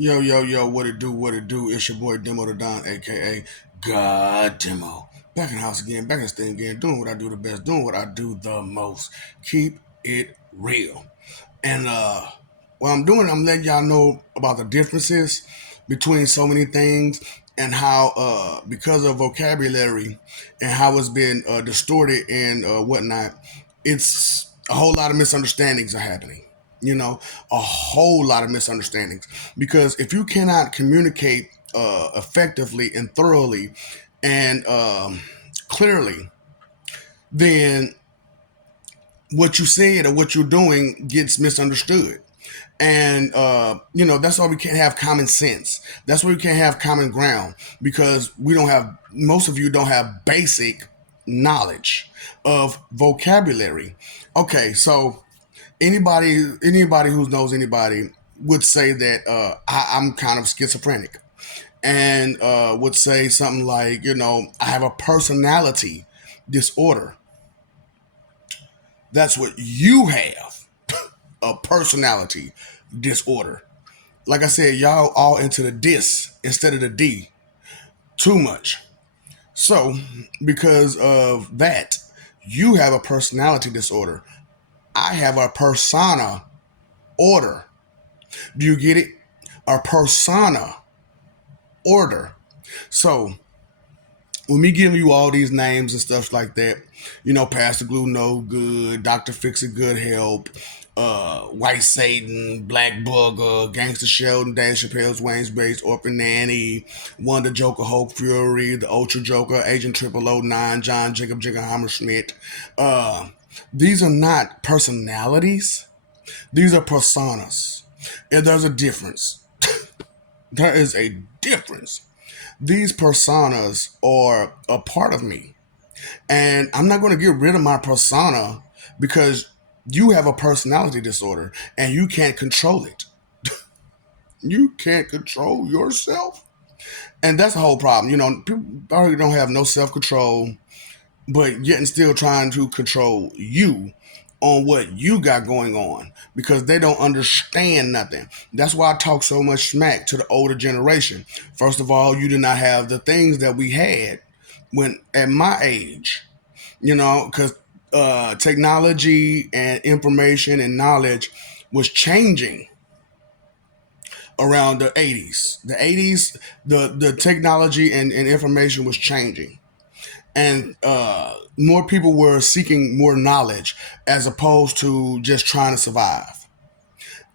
Yo, yo, yo, what it do, what it do? It's your boy Demo the Don, aka God Demo. Back in the house again, back in this thing again, doing what I do the best, doing what I do the most. Keep it real. And what I'm doing, I'm letting y'all know about the differences between so many things and how because of vocabulary and how it's been distorted and whatnot, it's a whole lot of misunderstandings are happening. You know, a whole lot of misunderstandings because if you cannot communicate effectively and thoroughly and clearly, then what you said or what you're doing gets misunderstood. And that's why we can't have common sense. That's why we can't have common ground because we don't have, most of you don't have basic knowledge of vocabulary. Okay, so anybody who knows anybody would say that I'm kind of schizophrenic and would say something like, I have a personality disorder. That's what you have, a personality disorder. Like I said, y'all all into the dis instead of the D too much. So, because of that, you have a personality disorder. I have a persona order. Do you get it? A persona order. So, with me giving you all these names and stuff like that, Pastor Glue no good, Dr. Fix It good help, White Satan, Black Booger, Gangster Sheldon, Dan Chappelle's Wayne's Base, Orphan Nanny, Wonder Joker, Hulk Fury, The Ultra Joker, Agent 0009, John Jacob Jingleheimer Schmidt. These are not personalities. These are personas. And there's a difference. There is a difference. These personas are a part of me. And I'm not going to get rid of my persona because you have a personality disorder and you can't control it. You can't control yourself. And that's the whole problem. People already don't have no self control, but yet and still trying to control you on what you got going on because they don't understand nothing. That's why I talk so much smack to the older generation. First of all, you did not have the things that we had when at my age, because technology and information and knowledge was changing around the 80s. The 80s, the technology and information was changing and more people were seeking more knowledge as opposed to just trying to survive.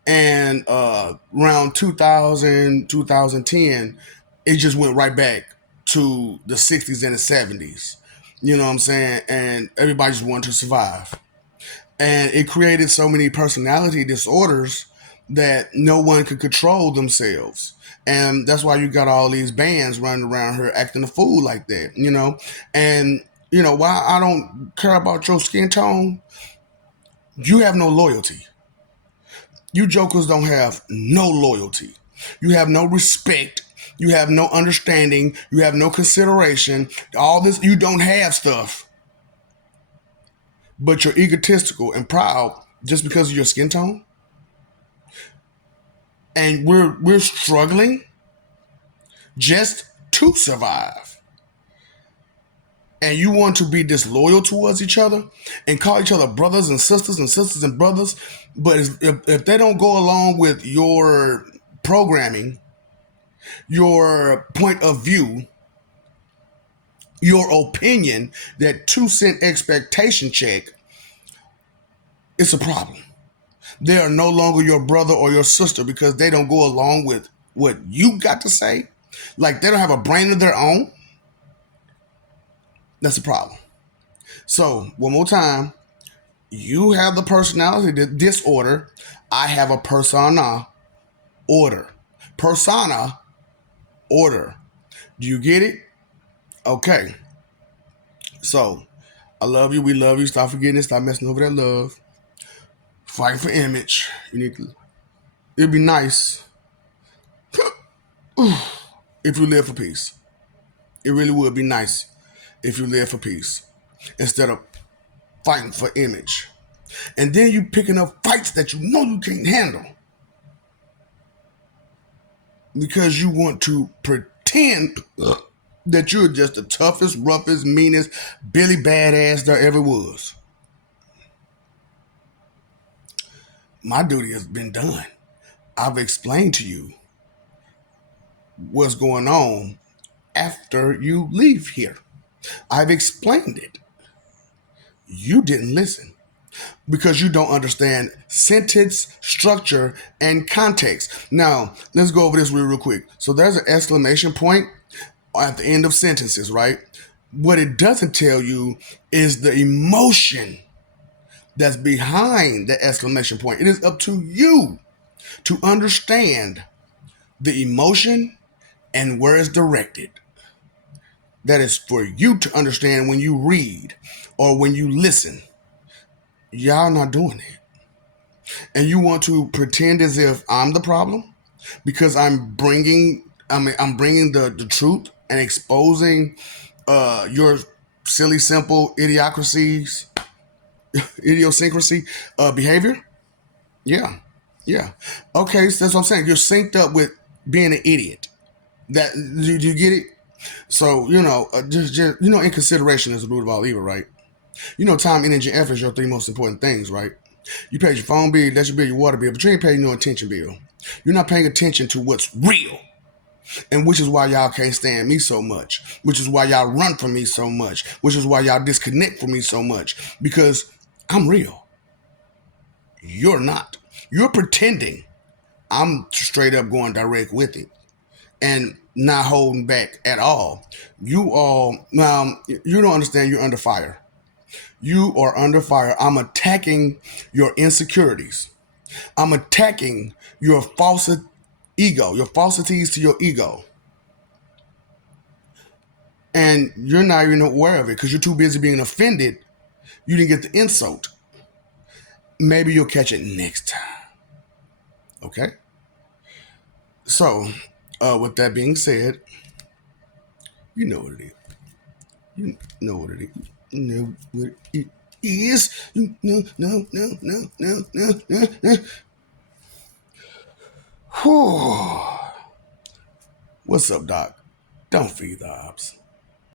And around 2000, 2010, it just went right back to the 60s and the 70s. You know what I'm saying? And everybody just wanted to survive. And it created so many personality disorders that no one could control themselves. And that's why you got all these bands running around here acting a fool like that. And, why I don't care about your skin tone, you have no loyalty. You jokers don't have no loyalty. You have no respect. You have no understanding. You have no consideration. All this, you don't have stuff, but you're egotistical and proud just because of your skin tone. And we're struggling just to survive. And you want to be disloyal towards each other and call each other brothers and sisters and brothers. But if they don't go along with your programming, your point of view, your opinion, that 2 cent expectation check, it's a problem. They are no longer your brother or your sister because they don't go along with what you got to say. Like they don't have a brain of their own. That's a problem. So, one more time, you have the personality disorder. I have a persona order. Persona order. Do you get it? Okay. So, I love you. We love you. Stop forgetting it. Stop messing over that love. Fighting for image. You need to. It'd be nice if you live for peace. It really would be nice if you live for peace instead of fighting for image. And then you picking up fights that you know you can't handle. because you want to pretend that you're just the toughest, roughest, meanest Billy Badass there ever was. My duty has been done. I've explained to you what's going on after you leave here. I've explained it. You didn't listen because you don't understand sentence structure and context. Now, let's go over this real quick. So there's an exclamation point at the end of sentences, right? What it doesn't tell you is the emotion that's behind the exclamation point. It is up to you to understand the emotion and where it's directed. That is for you to understand when you read or when you listen. Y'all not doing it. And you want to pretend as if I'm the problem because I'm bringing the truth and exposing your silly simple idiosyncrasy behavior. Yeah, yeah. Okay, so that's what I'm saying. You're synced up with being an idiot. That do you get it? So just inconsideration is the root of all evil, right? Time, energy, and effort is your three most important things, right? You paid your phone bill, electric bill, your water bill, but you ain't paying no attention bill. You're not paying attention to what's real, and which is why y'all can't stand me so much. Which is why y'all run from me so much. Which is why y'all disconnect from me so much because I'm real. You're not. You're pretending. I'm straight up going direct with it and not holding back at all. You all now you don't understand. You're under fire. You are under fire. I'm attacking your insecurities. I'm attacking your false ego, your falsities to your ego. And you're not even aware of it because you're too busy being offended. You didn't get the insult. Maybe you'll catch it next time. Okay? So, with that being said, you know what it is. You know what it is. You know what it is. You know, no, no, no, no, no, no, no. Whew. What's up, Doc? Don't feed the ops.